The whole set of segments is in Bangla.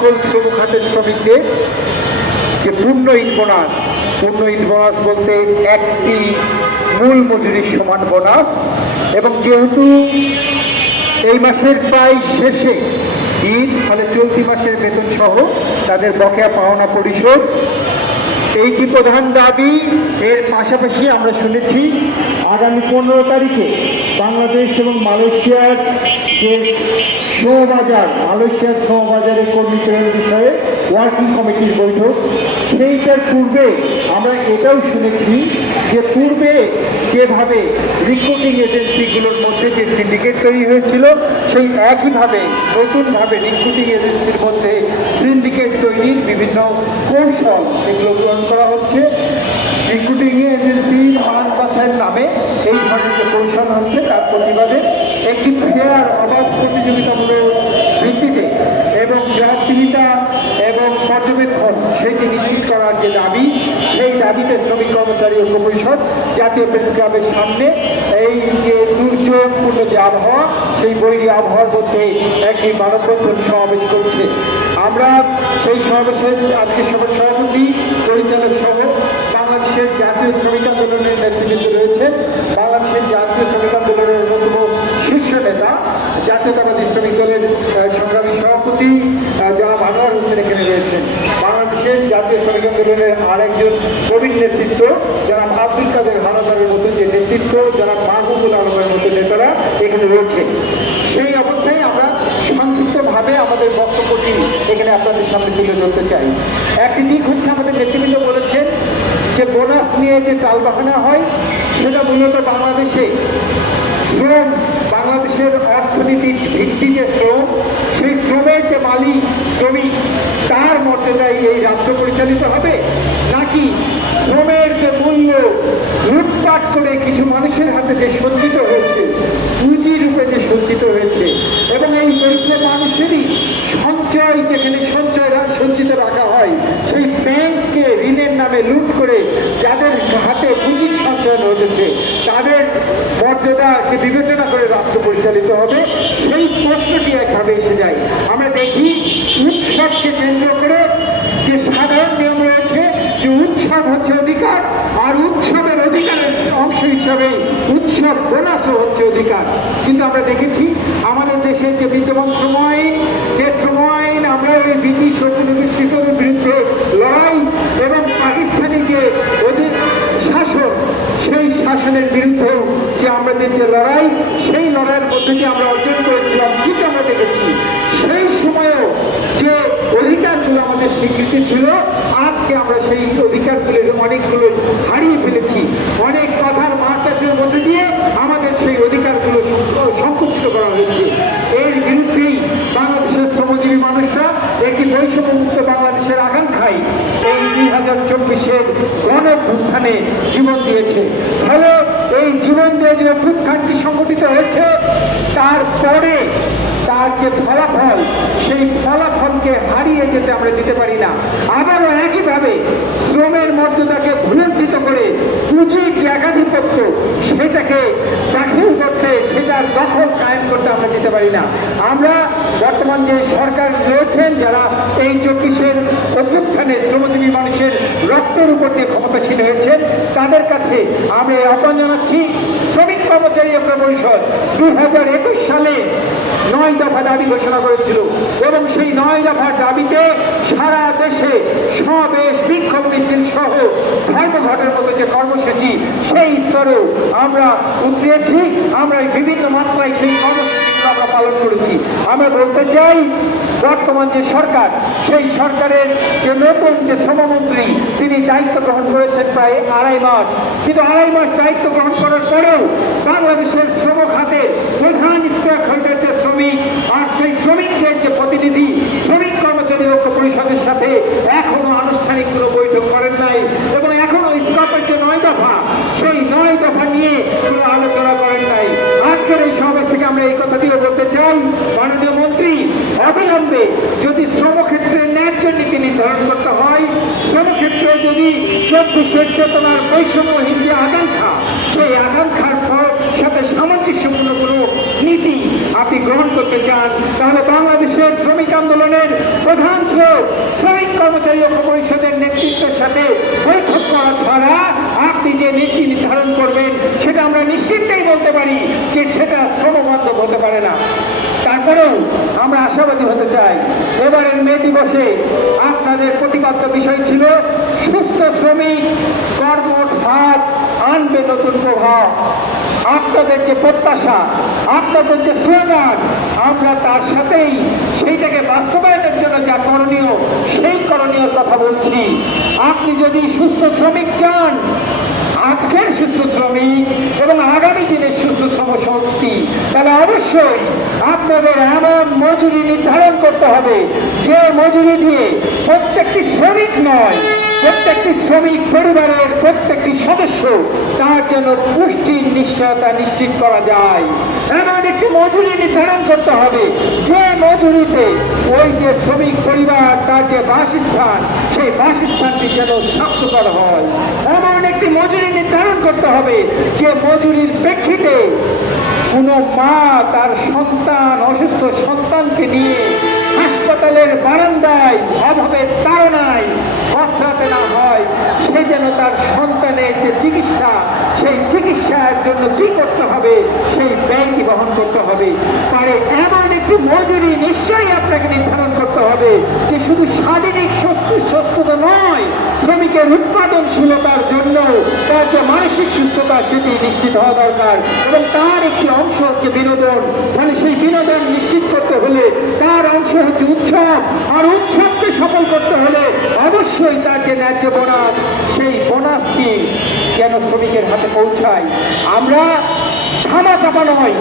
সকল শ্রম খাতের শ্রমিকদের যে পূর্ণ ঈদ বোনাস বলতে একটি মূল মজুরির সমান বোনাস, এবং যেহেতু এই মাসের প্রায় শেষে ঈদ, ফলে চলতি মাসের বেতন সহ তাদের বকেয়া পাওনা পরিশোধ এইটি প্রধান দাবি। এর পাশাপাশি আমরা শুনেছি আগামী 15 তারিখে বাংলাদেশ এবং মালয়েশিয়ার যে মালয়েশিয়ার শ্রমবাজারের কর্মীদের বিষয়ে ওয়ার্কিং কমিটির বৈঠক, সেইটার পূর্বে আমরা এটাও শুনেছি যে পূর্বে যেভাবে রিক্রুটিং এজেন্সিগুলোর মধ্যে যে সিন্ডিকেট তৈরি হয়েছিল, সেই একইভাবে নতুনভাবে রিক্রুটিং এজেন্সির মধ্যে সিন্ডিকেট তৈরির বিভিন্ন কৌশল সেগুলো গ্রহণ করা হচ্ছে। রিক্রুটিং এজেন্সি মান বাছাইয়ের নামে এই ধরনের যে কৌশল হচ্ছে তার প্রতিবাদে একটি ফেয়ার অবাধ প্রতিযোগিতামূলক ভিত্তিতে এবং জবাবদিহিতা এবং পর্যবেক্ষণ সেটি নিশ্চিত করার যে দাবি, সেই দাবিতে শ্রমিক কর্মচারী ঐক্য পরিষদ জাতীয় প্রেস ক্লাবের সামনে এই যে দুর্যোগপূর্ণ যে আবহাওয়া, সেই বৈরী আবহাওয়ার মধ্যে একটি মানববন্ধন সমাবেশ করছে। আমরা সেই সমাবেশের আজকে সভাপতি পরিচালক সহ বাংলাদেশের জাতীয় শ্রমিক আন্দোলনের নেতৃত্বে রয়েছে বাংলাদেশের জাতীয় শ্রমিক আন্দোলনের অন্যতম শীর্ষ নেতা জাতীয়তাবাদী শ্রমিক দলের সংগ্রামী সভাপতি জনাব আনোয়ার হোসেন এখানে রয়েছেন। বাংলাদেশের জাতীয় শ্রমিক আন্দোলনের আরেকজন প্রবীণ নেতৃত্ব জনাব আব্দুল কাদের হানাদারের মতো যে নেতৃত্ব, জনাব মাহবুবুল আলমের মতো নেতারা এখানে রয়েছে। সেই অবস্থায় আমরা সংক্ষিপ্তভাবে আমাদের বক্তব্যটি এখানে আপনাদের সামনে তুলে ধরতে চাই। একটি দিক হচ্ছে আমাদের নেতৃবৃন্দ বলেছেন যে বোনাস নিয়ে যে টালবাহানা হয় সেটা মূলত বাংলাদেশে শ্রম, বাংলাদেশের অর্থনীতির ভিত্তি যে শ্রম, সেই শ্রমের যে মালিক শ্রমিক তার মর্যাদায় এই রাষ্ট্র পরিচালিত হবে, নাকি শ্রমের যে মূল্য লুটপাট করে কিছু মানুষের হাতে যে সঞ্চিত হয়েছে, পুঁজি রূপে যে সঞ্চিত হয়েছে, এবং এই দরিদ্র মানুষেরই সঞ্চয় যেখানে সঞ্চিত রাখা হয়, সেই ব্যাংককে ঋণের নামে লুট করে যাদের হাতে পুঁজির সঞ্চয়ন হয়েছে তাদের মর্যাদাকে বিবেচনা করে রাষ্ট্র পরিচালিত হবে, সেই প্রশ্নটি একভাবে এসে যায়। আমরা দেখি উৎসবকে কেন্দ্র করে যে সাধারণ নিয়ম রয়েছে যে উৎসব হচ্ছে অধিকার, আর উৎসবের অধিকারের অংশ হিসাবে উৎসব বোনাসও হচ্ছে অধিকার। কিন্তু আমরা দেখেছি আমাদের দেশের যে বিদ্যমান শ্রম আইন, যে শ্রম আইন আমরা ওই ব্রিটিশ ঔপনিবেশিকদের বিরুদ্ধে লড়াই এবং পাকিস্তানি যে শাসন, সেই শাসনের বিরুদ্ধেও যে আমাদের যে লড়াই, সেই লড়াইয়ের মধ্যে দিয়ে আমরা অর্জন করেছিলাম। কিন্তু আমরা দেখেছি সেই সময়েও যে অধিকারগুলো আমাদের স্বীকৃতি ছিল, আজকে আমরা সেই অধিকারগুলোর অনেকগুলো হারিয়ে ফেলেছি। অনেক কথার মারপ্যাচের মধ্যে দিয়ে আমাদের সেই অধিকারগুলো সংকুচিত করা হয়েছে। এর বিরুদ্ধেই বাংলাদেশের শ্রমজীবী মানুষরা একটি বৈষম্যমুক্ত বাংলাদেশের আকাঙ্ক্ষায় এই 2024-এর গণঅভ্যুত্থানে জীবন দিয়েছে। ফলে এই জীবন দিয়ে যে অভ্যুত্থানটি সংগঠিত হয়েছে, তারপরে তার যে ফলাফল, সেই ফলাফলকে হারিয়ে যেতে আমরা দিতে পারি না। আবারও একইভাবে শ্রমের মর্যাদাকে ভুলুণ্ঠিত করে পুঁজির যে একাধিপত্য, সেটাকে দাখিল করতে, সেটার দখল কায়েম করতে আমরা দিতে পারি না। আমরা বর্তমান যে সরকার রয়েছেন, যারা এই 24-এর অভ্যুত্থানে শ্রমজীবী মানুষের রক্তের উপর দিয়ে ক্ষমতাসীন হয়েছে, তাদের কাছে আমরা আহ্বান জানাচ্ছি, শ্রমিক কর্মচারী ঐক্য পরিষদ 2021 সালে 9 দফা দাবি ঘোষণা করেছিল, এবং সেই 9 দফার দাবিতে সারা দেশে সমাবেশ, বিক্ষোভ মিছিল সহ ধর্মঘটের মতো যে কর্মসূচি, সেই স্তরেও আমরা উতরিয়েছি। আমরা বিভিন্ন মাত্রায় সেই কর্মসূচিগুলো আমরা পালন করেছি। আমরা বলতে চাই, বর্তমান যে সরকার, সেই সরকারের যে নতুন যে শ্রমমন্ত্রী, তিনি দায়িত্ব গ্রহণ করেছেন প্রায় 2.5 মাস। কিন্তু 2.5 মাস দায়িত্ব গ্রহণ করার পরেও বাংলাদেশের শ্রম খাতের প্রধান স্টেক হোল্ডার যে শ্রমিক, আর সেই শ্রমিকদের যে প্রতিনিধি শ্রমিক কর্মচারী ঐক্য পরিষদের সাথে এখনো আনুষ্ঠানিক কোনো বৈঠক করেন নাই, এবং এখনো স্কপের যে 9 দফা, সেই 9 দফা নিয়ে কোনো আলোচনা করেন নাই। আজকের এই সমাবেশ থেকে আমরা এই কথাটিও বলতে চাই, মাননীয় মন্ত্রী, অবিলম্বে যদি শ্রমক্ষেত্রে ন্যায্য নীতি নির্ধারণ করতে হয়, শ্রমক্ষেত্রে যদি 24-এর চেতনার বৈষম্যহীন যে আকাঙ্ক্ষা, সেই আকাঙ্ক্ষার সাথে সামঞ্জস্যপূর্ণ কোনো নীতি আপনি গ্রহণ করতে চান, তাহলে বাংলাদেশের শ্রমিক আন্দোলনের প্রধান স্রোত শ্রমিক কর্মচারী ঐক্য পরিষদের নেতৃত্বের সাথে বৈঠক করা ছাড়া আপনি যে নীতি নির্ধারণ করবেন সেটা আমরা নিশ্চিন্তেই বলতে পারি যে সেটা শ্রমবান্ধব হতে পারে না। তারপরেও আমরা আশাবাদী হতে চাই, এবারের মে দিবসে আপনাদের প্রতিপাদ্য বিষয় ছিল সুস্থ শ্রমিক কর্মঠ হাত আনবে নতুন প্রভাব। আপনাদের যে প্রত্যাশা, আপনাদের যে স্লোগান, আমরা তার সাথেই সেইটাকে বাস্তবায়নের জন্য যা করণীয় সেই করণীয় কথা বলছি। আপনি যদি সুস্থ শ্রমিক চান, আজকের সুস্থ শ্রমিক এবং আগামী দিনের সুস্থ শ্রমশক্তি, তাহলে অবশ্যই আপনাদের এমন মজুরি নির্ধারণ করতে হবে যে মজুরি দিয়ে প্রত্যেকটি শ্রমিক নয়, প্রত্যেকটি শ্রমিক পরিবারের প্রত্যেকটি সদস্য তার জন্য পুষ্টির নিশ্চয়তা নিশ্চিত করা যায়। এমন একটি মজুরি নির্ধারণ করতে হবে যে মজুরিতে ওই যে শ্রমিক পরিবার তার যে বাসস্থান, সেই বাসস্থানটি যেন স্বাস্থ্যকর হয়। এমন একটি মজুরি নির্ধারণ করতে হবে যে মজুরির প্রেক্ষিতে কোনো মা তার সন্তান, অসুস্থ সন্তানকে নিয়ে হাসপাতালের বারান্দায় অভাবের তাড়নায় বসরাতে না হয়, সে যেন তার সন্তানের যে চিকিৎসা, সেই চিকিৎসার জন্য কি করতে হবে সেই ব্যয়টি বহন করতে হবে পারে এমন একটি মজুরি নিশ্চয়ই আপনাকে নির্ধারণ করতে হবে যে শুধু শারীরিক সুস্থতা নয়, শ্রমিকের উৎপাদনশীলতার জন্য তার যে মানসিক সুস্থতা সেটি নিশ্চিত হওয়া দরকার এবং তার একটি অংশ হচ্ছে বিনোদন। মানে সেই বিনোদন নিশ্চিত করতে হলে তার অংশ হচ্ছে উৎসব, আর উৎসবকে সফল করতে হলে অবশ্যই তার যে ন্যায্য বোনাস, সেই বোনাসটি যেন শ্রমিকের হাতে পৌঁছায়। আমরা থামা চাপা নয়,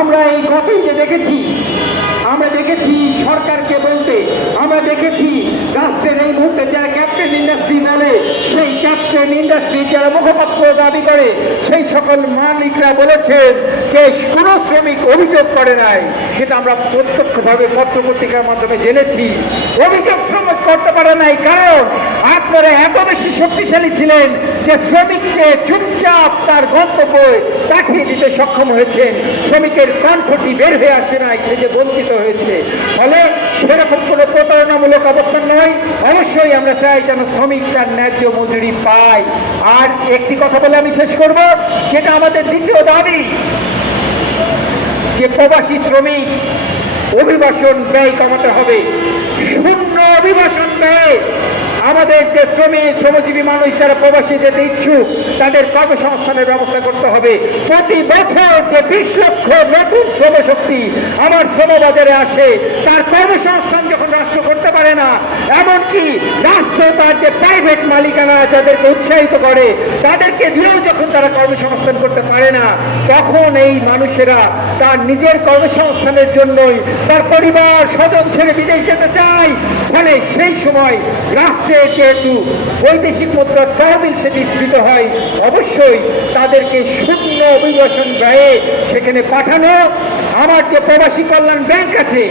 আমরা এই গতই যে দেখেছি, আমরা দেখেছি সরকারকে বলতে, আমরা দেখেছি রাষ্ট্রের এই মুহূর্তে যারা ক্যাপ্টেন ইন্ডাস্ট্রি বলে, সেই ক্যাপ্টেন ইন্ডাস্ট্রি যারা মুখপাত্র দাবি করে, সেই সকল মালিকরা বলেছেন যে কোনো শ্রমিক অভিযোগ করে নাই। কিন্তু আমরা প্রত্যক্ষভাবে পত্রপত্রিকার মাধ্যমে জেনেছি অভিযোগ শ্রমিক করতে পারে নাই, কারণ আপনারা এত বেশি শক্তিশালী ছিলেন যে শ্রমিককে চুপচাপ তার গন্তব্যে পাঠিয়ে দিতে সক্ষম হয়েছেন। শ্রমিকের কণ্ঠটি বের হয়ে আসে নাই, সে যে বঞ্চিত হয়েছে। ফলে সেরকম কোনো প্রতারণামূলক অবস্থান নয়। অবশ্যই আমরা চাই যেন শ্রমিক তার ন্যায্য মজুরি পায়। আর একটি কথা বলে আমি শেষ করব, যেটা আমাদের দ্বিতীয় দাবি, যে প্রবাসী শ্রমিক অভিবাসন ব্যয় কমাতে হবে। শূন্য অভিবাসন ব্যয় আমাদের যে শ্রমজীবী মানুষ যারা প্রবাসী যেতে ইচ্ছুক তাদের কর্মসংস্থানের ব্যবস্থা করতে হবে। প্রতি বছর যে 20 লক্ষ নতুন শ্রমশক্তি আমার শ্রমবাজারে আসে, তার কর্মসংস্থান যখন রাষ্ট্র করতে পারে না, এমনকি রাষ্ট্র তার যে প্রাইভেট মালিকানা যাদেরকে উৎসাহিত করে তাদেরকে দিয়েও যখন তারা কর্মসংস্থান করতে পারে না, তখন এই মানুষেরা তার নিজের কর্মসংস্থানের জন্যই তার পরিবার স্বজন ছেড়ে বিদেশ যেতে চায়। ফলে সেই সময় রাষ্ট্রের যেহেতু বৈদেশিক মুদ্রার তহবিল সেটি স্ফীত হয়, অবশ্যই তাদেরকে শূন্য অভিবাসন ব্যয়ে সেখানে পাঠানো। আমার যে প্রবাসী কল্যাণ ব্যাংক আছে,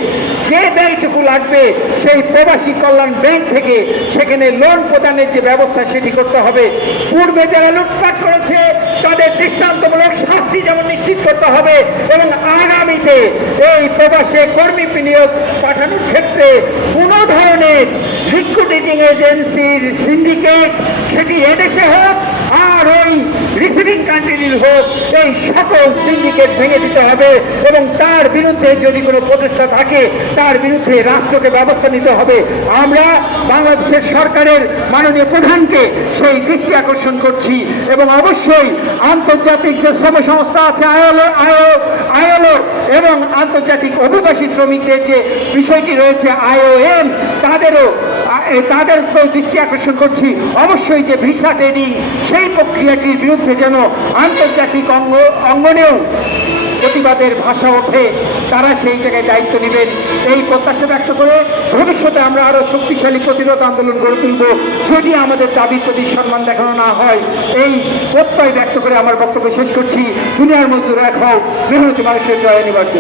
যে ব্যয়টুকু লাগবে সেই প্রবাসী কল্যাণ ব্যাংক থেকে সেখানে লোন প্রদানের যে ব্যবস্থা সেটি করতে হবে। পূর্বে যারা লুটপাট করেছে তাদের দৃষ্টান্তমূলক শাস্তি যেমন নিশ্চিত করতে হবে এবং আগামীতে এই প্রবাসে কর্মী বিনিয়োগ পাঠানোর ক্ষেত্রে কোনো ধরনের রিক্রুটিং এজেন্সির সিন্ডিকেট সেটি এদেশে হোক আর ওই রিসিভিং কান্ট্রির হোক, এই সকল সিন্ডিকেট ভেঙে দিতে হবে এবং তার বিরুদ্ধে যদি কোনো প্রচেষ্টা থাকে তার বিরুদ্ধে রাষ্ট্রকে ব্যবস্থা নিতে হবে। আমরা বাংলাদেশের সরকারের মাননীয় প্রধানকে সেই দৃষ্টি আকর্ষণ করছি এবং অবশ্যই আন্তর্জাতিক যে শ্রম সংস্থা আছে আইএলও এবং আন্তর্জাতিক অভিবাসী শ্রমিকদের যে বিষয়টি রয়েছে IOM, তাদেরকেও দৃষ্টি আকর্ষণ করছি অবশ্যই যে ভিসা ট্রেনিং সেই প্রক্রিয়াটির বিরুদ্ধে যেন আন্তর্জাতিক অঙ্গনেও প্রতিবাদের ভাষা ওঠে, তারা সেই জায়গায় দায়িত্ব নেবেন। এই প্রত্যাশা ব্যক্ত করে ভবিষ্যতে আমরা আরো শক্তিশালী প্রতিরোধ আন্দোলন গড়ে তুলব যদি আমাদের দাবির প্রতি সম্মান দেখানো না হয়। এই প্রত্যয় ব্যক্ত করে আমার বক্তব্য শেষ করছি। দুনিয়ার মজদুর এক হও, মেহনতি মানুষের জয় অনিবার্য।